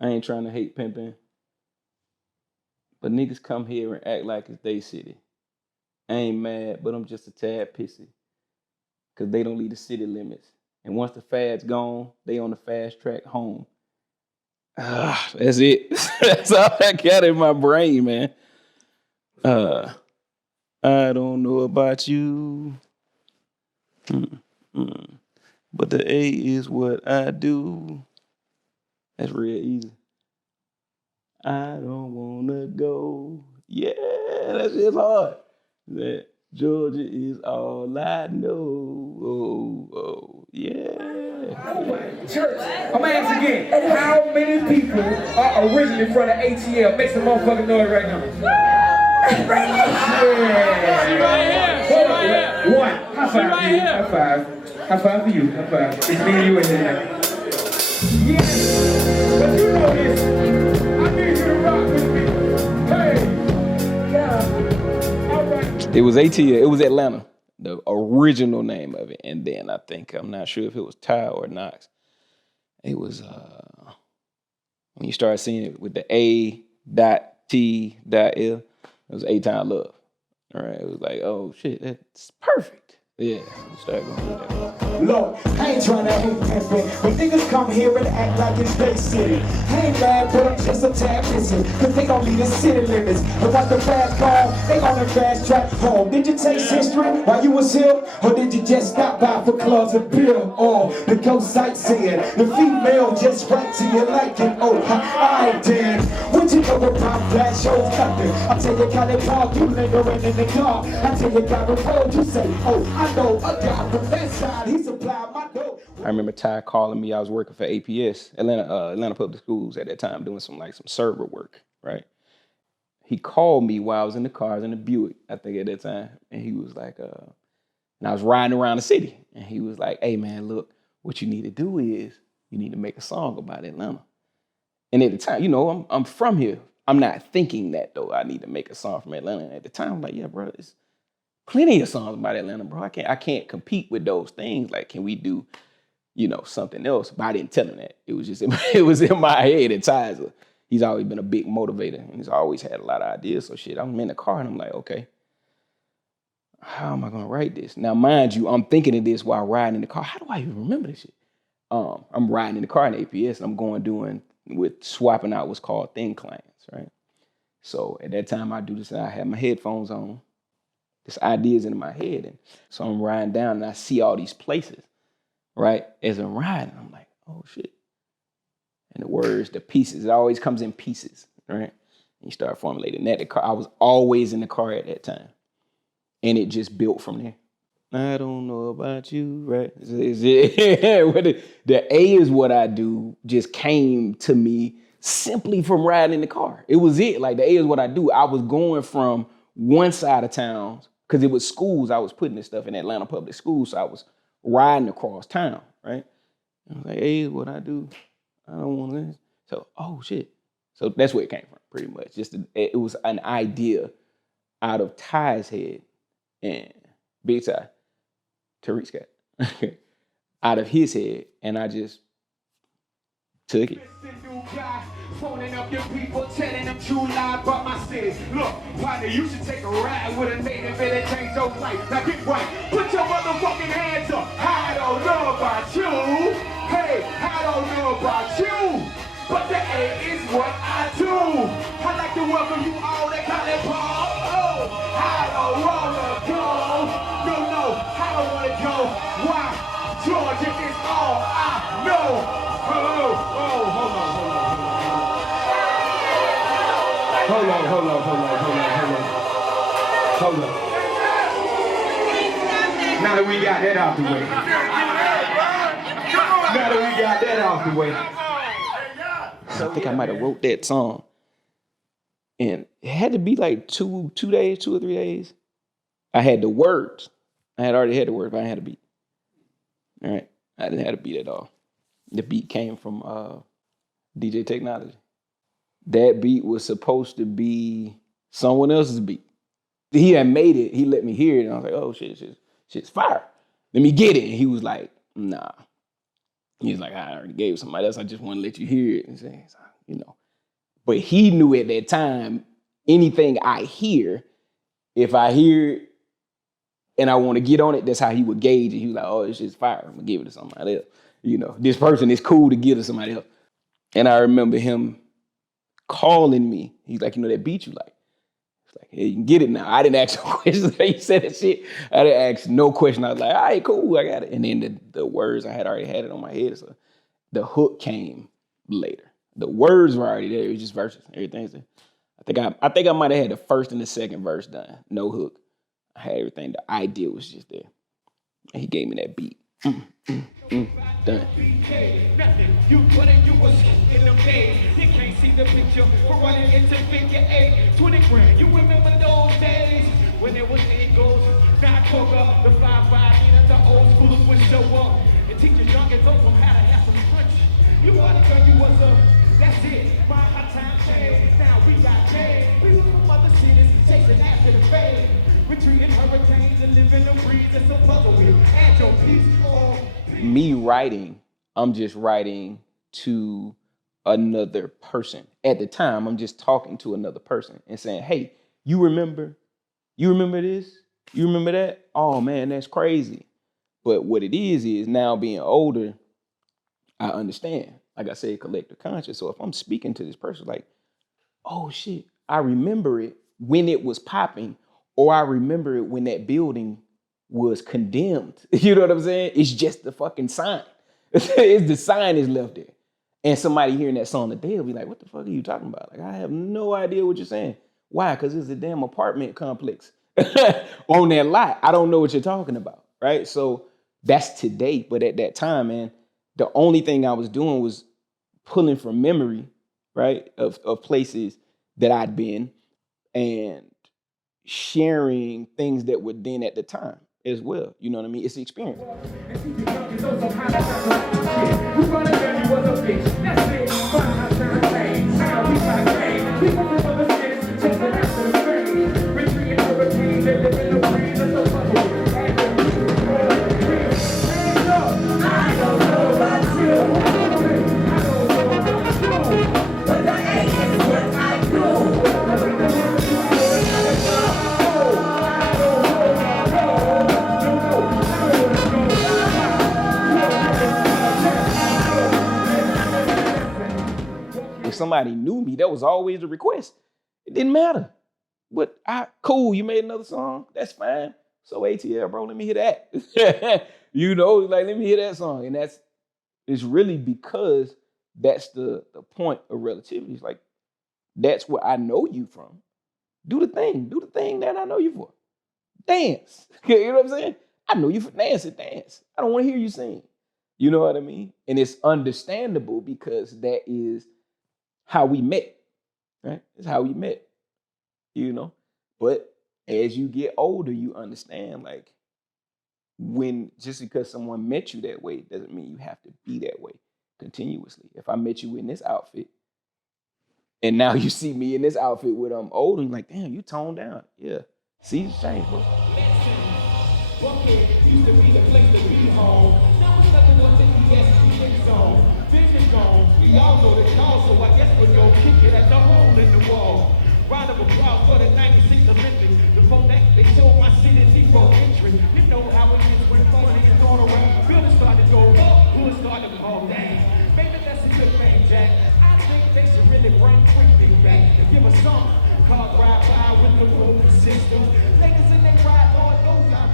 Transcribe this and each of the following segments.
I ain't trying to hate pimping, but niggas come here and act like it's they city. I ain't mad, but I'm just a tad pissy. Cause they don't leave the city limits. And once the fad's gone, they on the fast track home. That's it. That's all I got in my brain, man. I don't know about you. But the A is what I do. That's real easy. I don't wanna go. Yeah, that's just hard. That Georgia is all I know. Oh, yeah. Church, I'm gonna ask again. How many people are originally from the A.T.L? Make some motherfucking noise right now. Yeah. One. High five for you. High five. High five for you. High five. It's me and you in there. Yes. But you know this. I need you to rock with me. Hey. Yeah. All right. It was A.T.L. It was Atlanta, the original name of it. And then I think, I'm not sure if it was Ty or Knox. It was, when you start seeing it with the A.T.L, it was A-Time Love. All right, it was like, oh shit, that's perfect. Yeah, we started going with that. Look, I ain't trying to hate pimpin', but niggas come here and act like it's they city. I ain't mad, but I'm just a tad busy, cause they gon' leave the city limits. But once the fast gone, they on the fast track home. Did you taste history while you was here? Or did you just stop by for clubs and beer? Or to go sightseeing? The female just right to your liking. Oh, I did. What you know about flash shows? Nothing. I tell you, Cali Park, you lingering in the car. I tell you, got a road, you say, oh, I know a guy from that side, he supplied my dough. I remember Ty calling me. I was working for APS, Atlanta Public Schools at that time, doing some server work, right? He called me while I was in the car, I was in the Buick, I think at that time, and he was like, and I was riding around the city, and he was like, hey man, look, what you need to do is, you need to make a song about Atlanta. And at the time, you know, I'm from here. I'm not thinking that though, I need to make a song from Atlanta. And at the time, I'm like, yeah, bro, it's plenty of songs about Atlanta, bro. I can't compete with those things. Like, can we do, you know, something else? But I didn't tell him that. It was just it was in my head. And Ty's he's always been a big motivator, and he's always had a lot of ideas. So shit, I'm in the car and I'm like, okay, how am I gonna write this? Now, mind you, I'm thinking of this while riding in the car. How do I even remember this shit? I'm riding in the car in APS, and I'm doing swapping out what's called thin clients, right? So at that time I do this, and I have my headphones on. This idea's in my head. And so I'm riding down and I see all these places, right? As I'm riding, I'm like, oh shit. And the words, the pieces, it always comes in pieces, right? And you start formulating that. I was always in the car at that time. And it just built from there. I don't know about you, right? The A is what I do just came to me simply from riding in the car. It was it. Like, the A is what I do. I was going from one side of town, because it was schools. I was putting this stuff in Atlanta Public Schools, so I was riding across town, right? I was like, A is what I do. I don't want this. So, oh shit. So that's where it came from, pretty much. It was an idea out of Ty's head, and Big Ty, Tarik's got out of his head, and I just took it. Phoning up your people, telling them true lie about my city. Look, partner, you should take a ride with a native and it change your life. Now get right, put your motherfucking hands up. I don't know about you. Hey, I don't know about you. But the A is what I do. I'd like to welcome you all to Cali Park. Oh, I don't wanna go. No, I don't wanna go. Why? Georgia is all I know. Hold on. Now that we got that out the way. I think I might have wrote that song, and it had to be like 2 or 3 days. I had the words. I had already had the words, but I had a beat. All right, I didn't have a beat at all. The beat came from DJ Teknology. That beat was supposed to be someone else's beat. He had made it. He let me hear it, and I was like, "Oh shit's fire. Let me get it." And he was like, "Nah." He was like, "I already gave it to somebody else. I just want to let you hear it." And say, you know. But he knew at that time, anything I hear, if I hear it and I want to get on it, that's how he would gauge it. He was like, oh, it's just fire. I'm gonna give it to somebody else. You know, this person is cool to give to somebody else. And I remember him calling me. He's like, you know, that beat you like. It's like, hey, you can get it now. I didn't ask no questions. He said that shit. I didn't ask no question. I was like, all right, cool, I got it. And then the words, I had already had it on my head. So the hook came later. The words were already there. It was just verses. Everything's there. I think I might have had the first and the second verse done. No hook. I had everything. The idea was just there. And he gave me that beat. Done. Nothing. You put it, you was in the bed. You can't see the picture for running into figure 8. 20 grand. You remember those days when there was angles, not coca, the 5-5, and the old schoolers would show up and teach you young and those on how to have some French. You wanna girl, you was a. That's it. My hot time changed. Now we got paid. We from other cities chasing after the fame. Retreating hurricanes and living the breeze. It's a puzzle wheel. Add your piece or me writing, I'm just writing to another person. At the time, I'm just talking to another person and saying, hey, you remember this? You remember that? Oh man, that's crazy. But what it is now being older, I understand. Like I said, collective conscious. So if I'm speaking to this person, like, oh shit, I remember it when it was popping, or I remember it when that building was condemned. You know what I'm saying? It's just the fucking sign. It's the sign is left there. And somebody hearing that song today will be like, what the fuck are you talking about? Like, I have no idea what you're saying. Why? Because it's a damn apartment complex on that lot. I don't know what you're talking about, right? So that's today. But at that time, man, the only thing I was doing was pulling from memory, right, of places that I'd been and sharing things that were then at the time as well. You know what I mean? It's the experience. If somebody knew me, that was always a request. It didn't matter. But cool, you made another song. That's fine. So A.T.L, bro, let me hear that. You know, like, let me hear that song. And it's really because that's the point of relativity. It's like, that's where I know you from. Do the thing. Do the thing that I know you for. Dance. You know what I'm saying? I know you for dancing. Dance. I don't want to hear you sing. You know what I mean? And it's understandable because that is how we met, right? It's how we met, you know? But as you get older, you understand, like, when just because someone met you that way doesn't mean you have to be that way continuously. If I met you in this outfit and now you see me in this outfit when I'm old and like, damn, you toned down. Yeah. See, it's changed, bro. Buckhead used to be the place to be home. Now it's nothing but the ESPN zone. Vision zone. We all know the call, so I guess we're gonna kick it at the hole in the wall. Round of applause for the 96 Olympics. Before that, they showed my city zero entry. You know how it is when money is going around. Buildings start to go up, who'll start to call down. Maybe that's a good thing, Jack. I think they should really bring freaking back and give us some. Cars ride by with the road systems. Ladies in they ride on those out.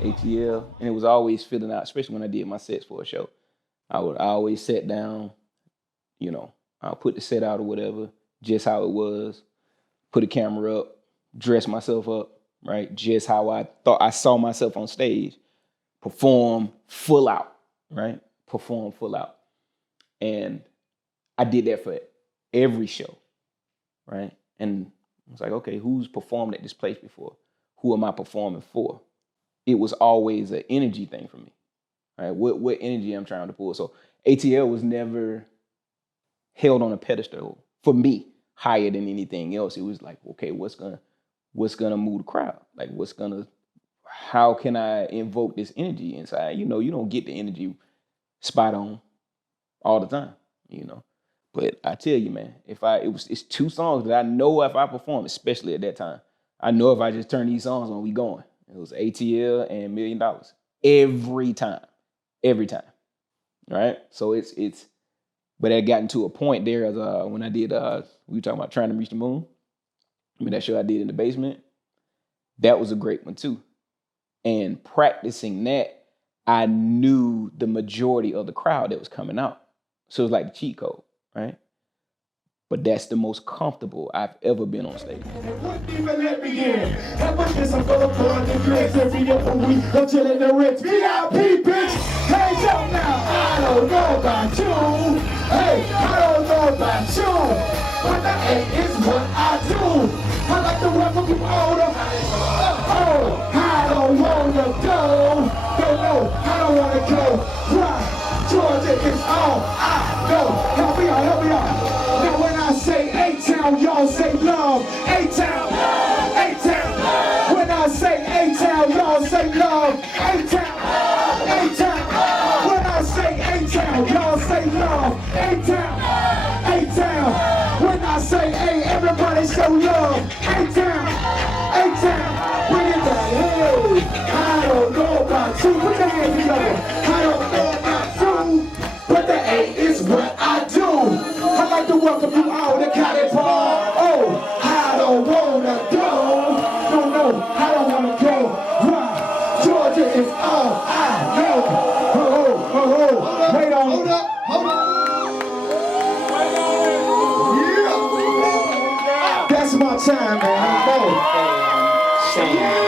A.T.L, and it was always filling out, especially when I did my sets for a show. I always sit down, you know, I'll put the set out or whatever, just how it was, put a camera up, dress myself up, right? Just how I thought I saw myself on stage, perform full out, right? Perform full out. And I did that for every show, right? And I was like, okay, who's performed at this place before? Who am I performing for? It was always an energy thing for me, right? What energy I'm trying to pull. So A.T.L was never held on a pedestal for me higher than anything else. It was like, okay, what's gonna move the crowd? Like, how can I invoke this energy inside? You know, you don't get the energy spot on all the time, you know. But I tell you, man, it's 2 songs that I know if I perform, especially at that time, I know if I just turn these songs on, we going. It was A.T.L and $1 Million every time, right? So it's, but it gotten to a point there as when I did we were talking about Trying to Reach the Moon. I mean that show I did in the basement. That was a great one too. And practicing that, I knew the majority of the crowd that was coming out. So it was like the cheat code, right? But that's the most comfortable I've ever been on stage. Wouldn't even let me in. How about this? I'm gonna put on the dress every other week. I'm chilling the rich VIP, bitch. Hands up now. I don't know about you. Hey, I don't know about you. But that is what I do. I like to welcome you older. Oh, I don't wanna go. Don't know, I don't wanna go. Why? Georgia is all I know. Help me out. Now when I say A-Town, y'all say love. A-Town, A-Town. When I say A-Town, y'all say love. A-Town, A-Town. When I say A-Town, y'all say love. A-Town, A-Town. When I say A, everybody show love. A-Town, A-Town. Bring it back. Hey, I don't know about you. Put your hands together. I don't know about you, but the A is what I do. I'd like to welcome you all to Cali Park. Oh, I don't wanna go. No, I don't wanna go. Why? Georgia is all I know. Oh. Wait on. Hold up. Yeah. That's my time, man. I know.